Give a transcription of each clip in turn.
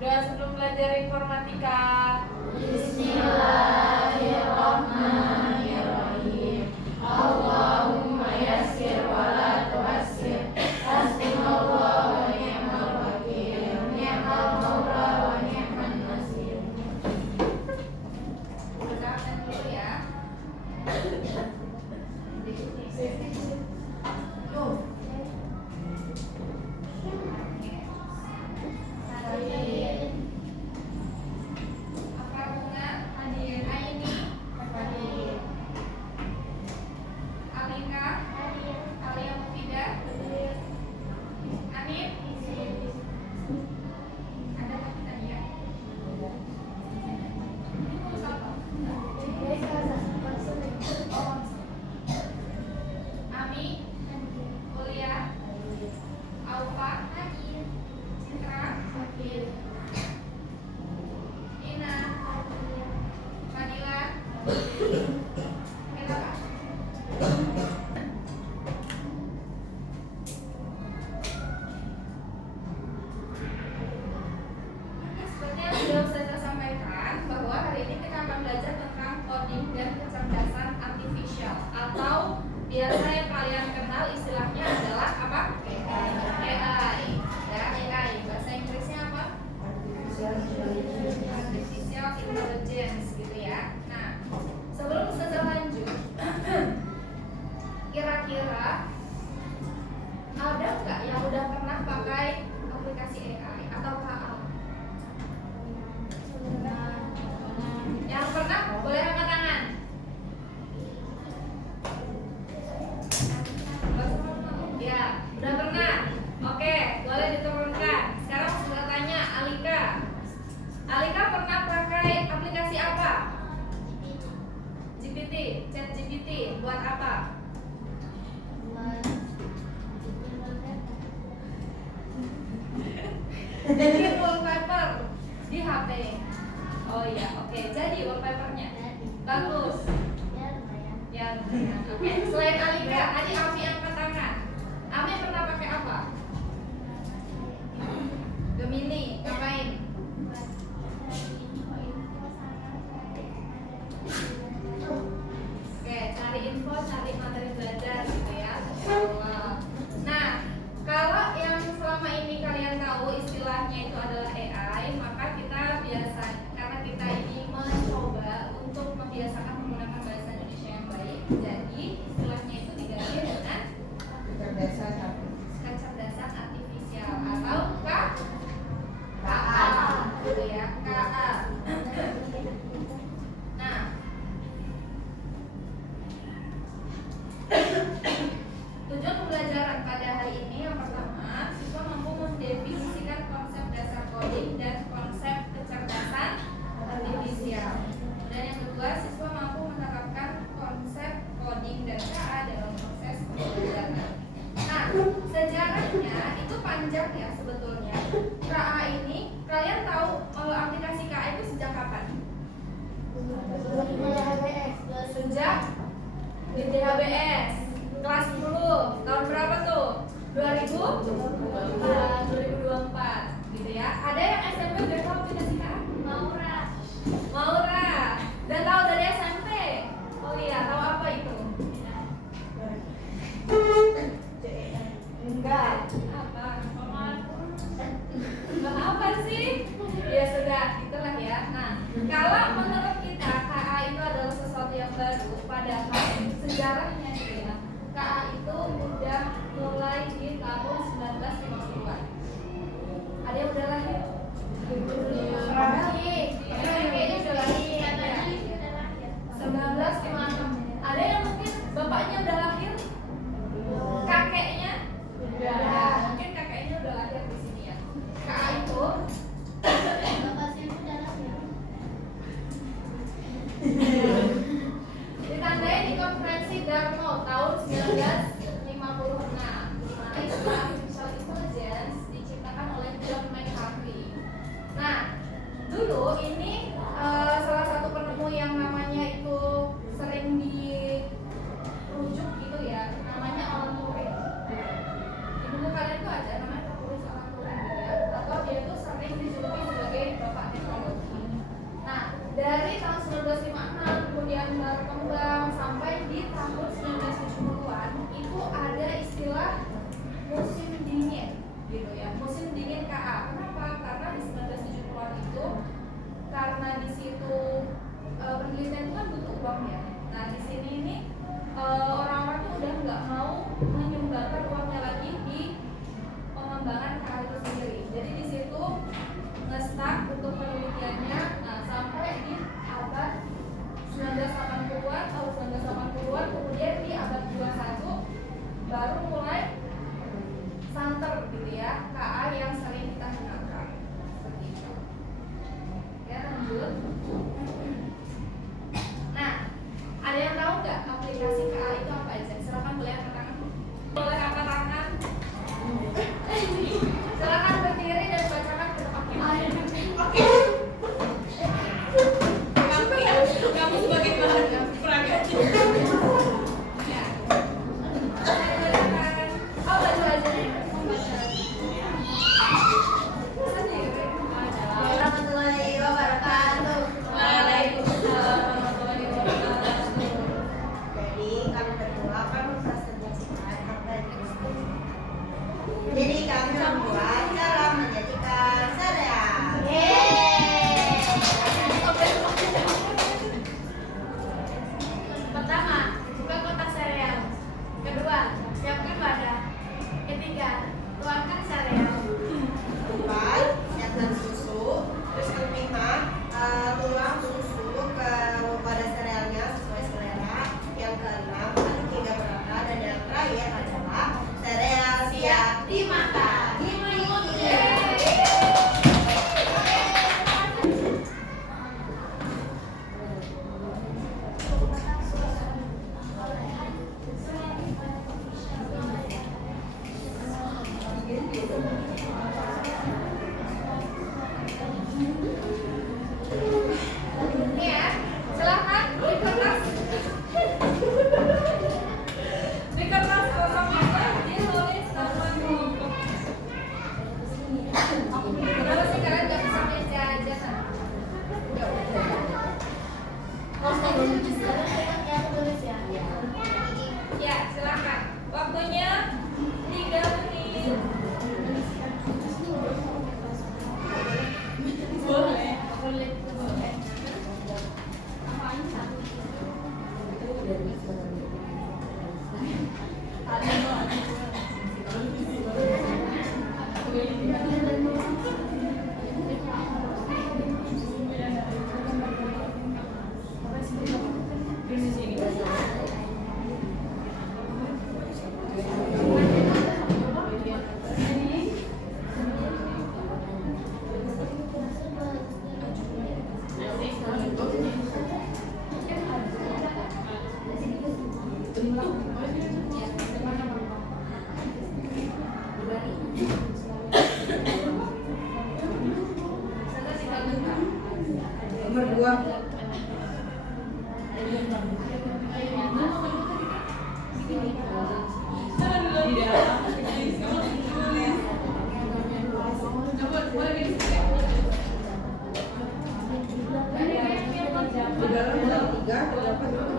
Doa sebelum belajar informatika. Bismillahirrahmanirrahim. Allahumma yassir wa la tu'assir. Hasbunallahu wa ni'mal wakil. Ni'mal maula wa ni'man nasir. Perkenalkan dulu ya. Apa bunga? Hadir. Aini? Hadir. Alika? Hadir. Alia Mufidah? Hadir. Anit? Ada lagi tadi ya? Ini ngurus apa? Oh. Ami? Kuliah? Aufa? Citra? Ina? Fadila? Kenapa? Seperti yang sudah saya sampaikan bahwa hari ini kita akan belajar tentang coding dan kecerdasan artifisial atau biasa yang kalian kenal istilahnya adalah apa? AI. Ya, AI. Bahasa Inggrisnya apa? Artificial Intelligence gitu ya. Nah, sebelum saya lanjut, kira-kira ada nggak yang udah pernah pakai aplikasi AI atau KA? Yang pernah boleh angkat tangan. Ya, udah pernah. Oke, boleh diturunkan. Sekarang sudah tanya Alika. Alika pernah pakai aplikasi apa? GPT, Chat GPT. Buat apa? Jadi wallpaper di HP. Oh iya, oke. Jadi wallpapernya bagus. Ya, lumayan. Oke. Selain Alika, tadi Afi angkat tangan. Afi pernah pakai apa? Gemini. Ngapain? Oke, cari info, cari materi belajar gitu ya. Nah, kalau yang selama ini kalian tahu istilahnya itu adalah AI, maka kita biasa karena kita ini mencoba untuk membiasakan menggunakan bahasa Indonesia yang baik. Jadi istilahnya itu diganti dengan kecerdasan artifisial atau KA, gitu ya, KA. Nah, tujuan pembelajaran pada hari ini yang pertama, siswa mampu mendefinisikan konsep dasar coding dan konsep kecerdasan artifisial. Dan yang kedua, siswa mampu menerapkan konsep coding dan KA dalam proses pembelajaran. Nah, sejarahnya itu panjang ya sebetulnya. KA ini, kalian tahu kalau aplikasi KA itu sejak kapan? Sejak DTHBS kelas 10 tahun berapa tuh? 2024 gitu ya. Ada yang SMP udah tahu aplikasi KA? Maura. Dan tahu dari SMP? Oh iya, tahu apa itu? Enggak. Apa? Apa sih? Ya sudah, itulah ya. Nah, kalau menurut kita KA itu adalah sesuatu yang baru, padahal sejarahnya gitu ya. KA itu udah mulai di tahun 1950-an. Ada yang udah lahir? Kayaknya udah lahir. 1956. Ada yang mungkin bapaknya udah lahir? Kakeknya? Udah. Mungkin kakeknya udah lahir di sini ya. KA itu ditandai di konferensi Dartmouth tahun 1956, di mana istilah artificial intelligence diciptakan oleh John McAfee. Nomor 2. Di dalam segitiga terdapat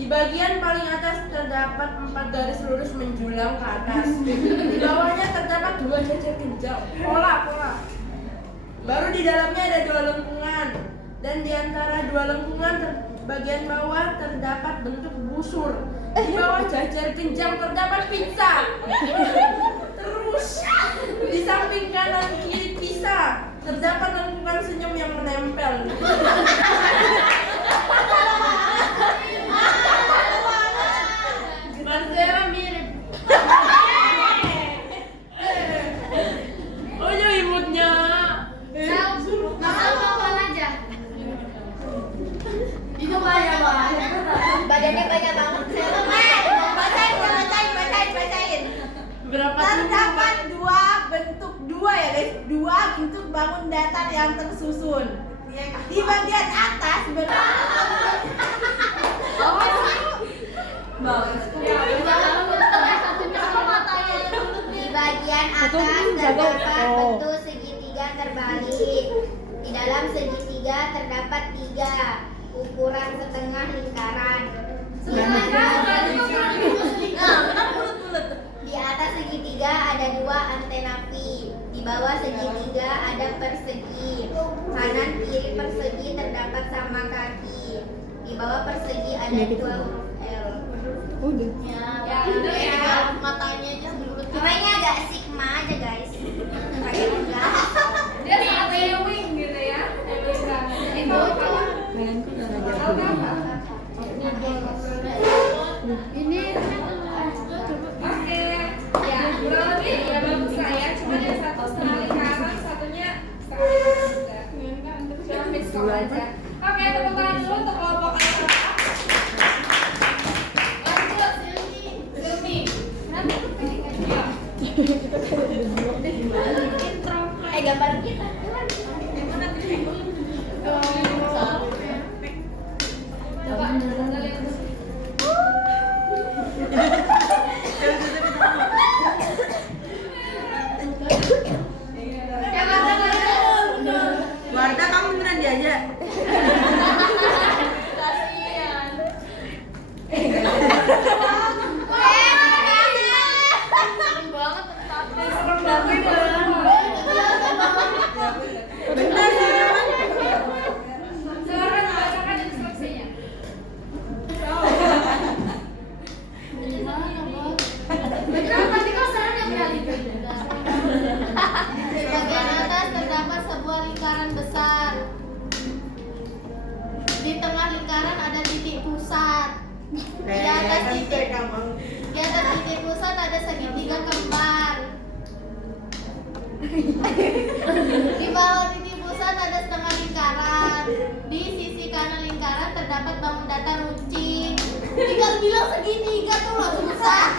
Di bagian paling atas terdapat 4 garis lurus menjulang ke atas. Di bawahnya terdapat 2 jajar genjang. Pola. Baru di dalamnya ada 2 lengkungan. Dan di antara 2 lengkungan bagian bawah terdapat bentuk busur. Di bawah jajar genjang terdapat pizza. Terus di samping kanan kiri pizza terdapat lengkungan senyum yang menempel. Marcela mirip. Oh ya imutnya. Itu banyak banget. Badannya banyak banget. Bacain. Berapa? Terdapat 2 bentuk 2 ya guys. 2 bentuk bangun datar yang tersusun. Di bagian atas di bagian atas terdapat bentuk segitiga terbalik. Di dalam segitiga terdapat 3 ukuran setengah lingkaran. Di atas segitiga ada 2 antena V. Di bawah segitiga ada persegi. Kanan kiri persegi terdapat sama kaki. Di bawah persegi ada 2 huruf L. udah. Ya, matanya aja belum. Makanya agak sigma aja guys. Kayak enggak. Dia sangat wing gitu ya. Wing banget. Itu apa? Kalianku udah ngajar Tahu dulu. apa? Ini Oke, ya kurang lebih ya bagus lah ya. Cuma yang satu setengah lingkaran, satunya setengah lingkaran juga. Cuma mix aja. Oke, tepuk tangan dulu untuk kelompok A. Lanjut, Silmi. Kenapa tuh pengen ya? gambar kita. Coba kita lihat. Wardah, kamu beneran diajak? Kasihan. Bener sih, Roman. Silakan bacakan instruksinya. Di bagian atas terdapat sebuah lingkaran besar. Di tengah lingkaran ada titik pusat. Di atas titik pusat ada segitiga kembar. Di bawah titik pusat ada setengah lingkaran. Di sisi kanan lingkaran terdapat bangun datar runcing. Tinggal bilang segitiga tuh loh, susah.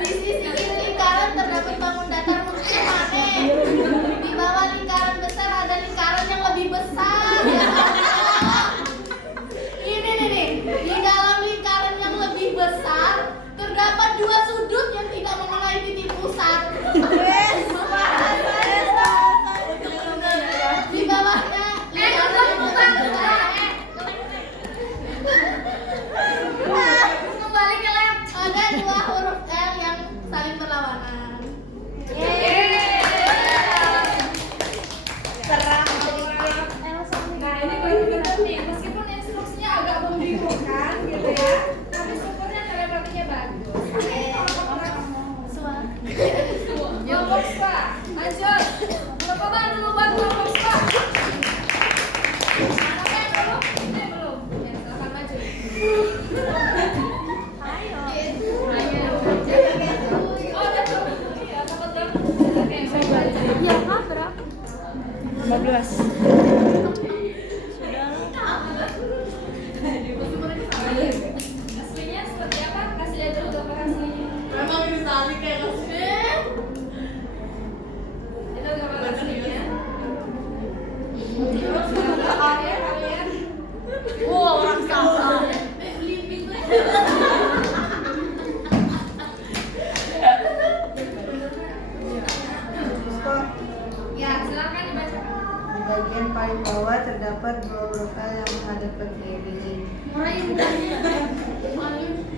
Di sisi kiri lingkaran terdapat bangun datar runcing aneh. Di bawah lingkaran besar ada lingkaran yang lebih besar. Ini nih, di dalam lingkaran yang lebih besar terdapat 2 sudut yang tidak mengenai titik pusat. Di bawahnya lingkaran yang lebih besar. Kembali ke lab. Ada 2 huruf Aslinya seperti apa? Kasih lihat dulu gambar aslinya. Memang ini tali kayak Itu gambar aslinya. Terus kalian. Wow, orang sama. Belimbing Ya, silakan dibacakan. Di bagian paling bawah terdapat dua brokal yang menghadap ke kiri. Mulai mukanya.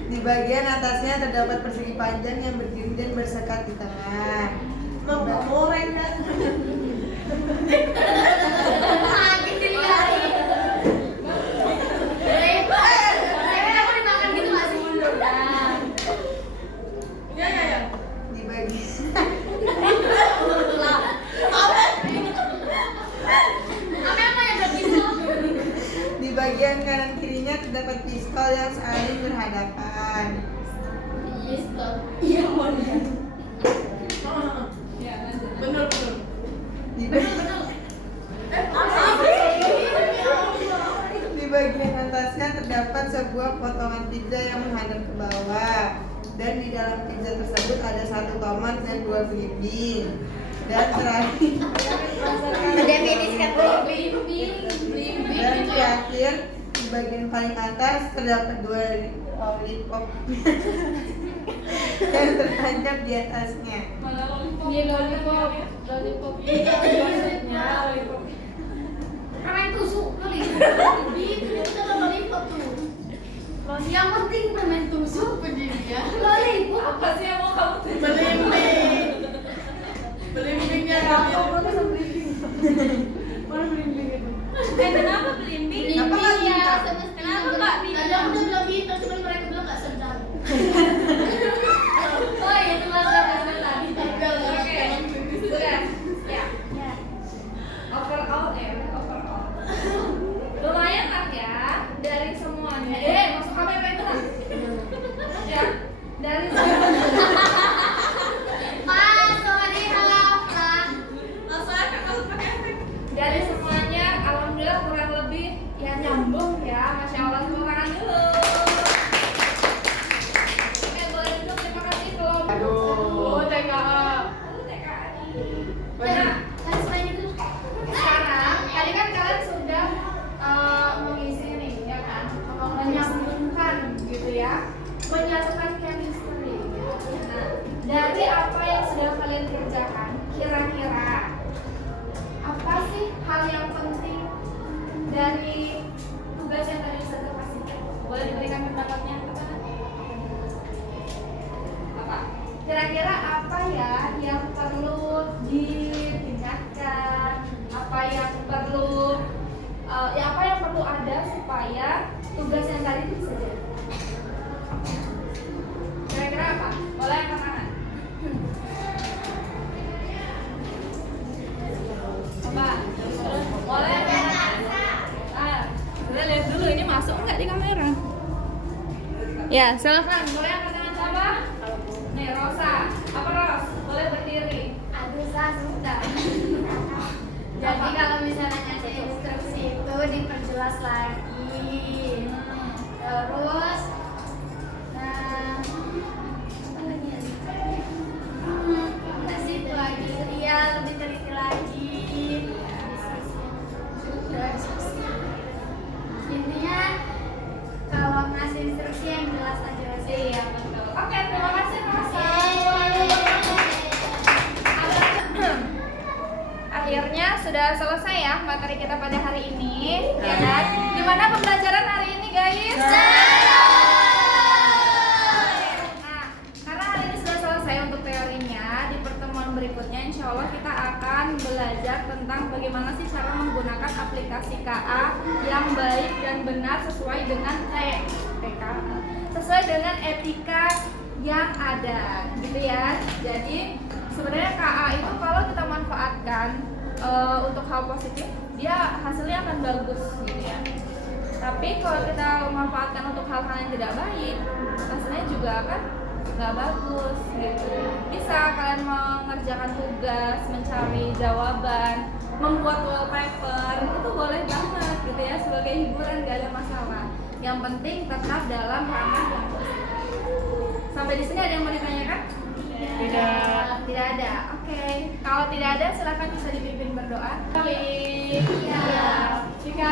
Di bagian atasnya terdapat persegi panjang yang berdiri dan bersekat di tengah. orang kan. Makin dilihat. Kita mau dimakan gitu nggak sih? Ya. Di bagian Apa yang begitu? di bagian kanan kirinya terdapat pistol yang saling berhadapan. Pistol. Ya, lanjut. Bener. Di Di bagian atasnya terdapat sebuah potongan pizza yang menghadap ke bawah. Dan di dalam pizza tersebut ada satu tomat dan dua belimbing. Dan terakhir Mendefinisikan belimbing. dan terakhir di bagian paling atas terdapat dua lollipop yang tertancap di atasnya. Malah lollipop. Ini lollipop. Maksudnya lollipop. Permen tusuk kali. Itu kan lollipop tuh. Yang penting permen tusuk ya. Lollipop. Apa sih yang mau kamu tunjukkan? Belimbingnya Kenapa belimbing? Kenapa nggak Iya, bintang? semestinya Kenapa nggak tadi bintang? aku udah bilang bintang, cuma mereka bilang nggak sedang. Oh iya, itu masa tadi. Oke. Sudah. Ya. Overall. Lumayan lah ya dari semuanya. Masuk KBP itu lah. Ya. Dari semuanya. Mas, sorry, halo, Pak. Langsung aja kalau pakai efek. Dari semuanya, alhamdulillah kurang lebih ya nyambung ya, masya Allah, tepuk tangan dulu. Oke, boleh duduk. Terima kasih kelompok. Aduh. TKA. Nah, Mas, main itu. sekarang tadi kan kalian sudah mengisi nih, ya kan, menyambungkan gitu ya, menyatukan chemistry. Nah, dari apa yang sudah kalian kerjakan, kira-kira apa sih hal yang penting dari tugas yang tadi saya kasihkan? Boleh diberikan pendapatnya kepada apa? Kira-kira apa ya yang perlu ditingkatkan? Apa yang perlu apa yang perlu ada supaya tugas yang tadi itu bisa jadi? Kira-kira apa? Boleh angkat tangan. Apa? Boleh angkat tangan. Udah lihat dulu ini masuk nggak di kamera? Ya, silakan. Boleh angkat tangan siapa? Nih, Rosa. Apa Ros? Boleh berdiri. Aduh, saya sudah. Jadi kalau misalnya ngasih instruksi itu diperjelas lagi. Terus, nah, apa lagi ya? Kasih itu lagi serial, lebih teliti lagi. Intinya kalau ngasih instruksi yang jelas aja sih. Iya, betul. Oke, terima kasih Rosa. Akhirnya sudah selesai ya materi kita pada hari ini, ya kan? Gimana pembelajaran hari ini, guys? Nah, karena hari ini sudah selesai untuk teorinya, di pertemuan berikutnya insya Allah kita akan belajar tentang bagaimana sih cara menggunakan aplikasi KA yang baik dan benar sesuai dengan PKA, sesuai dengan etika yang ada, gitu ya. Jadi sebenarnya KA itu kalau kita manfaatkan untuk hal positif, dia hasilnya akan bagus, gitu ya. Tapi kalau kita manfaatkan untuk hal-hal yang tidak baik, hasilnya juga akan nggak bagus, gitu. Bisa kalian mengerjakan tugas, mencari jawaban membuat wallpaper itu boleh banget gitu ya, sebagai hiburan gak ada masalah. Yang penting tetap dalam ranah yang positif. Sampai di sini ada yang mau ditanyakan? Tidak ada. Oke. Kalau tidak ada silakan bisa dipimpin berdoa. Iya. Jika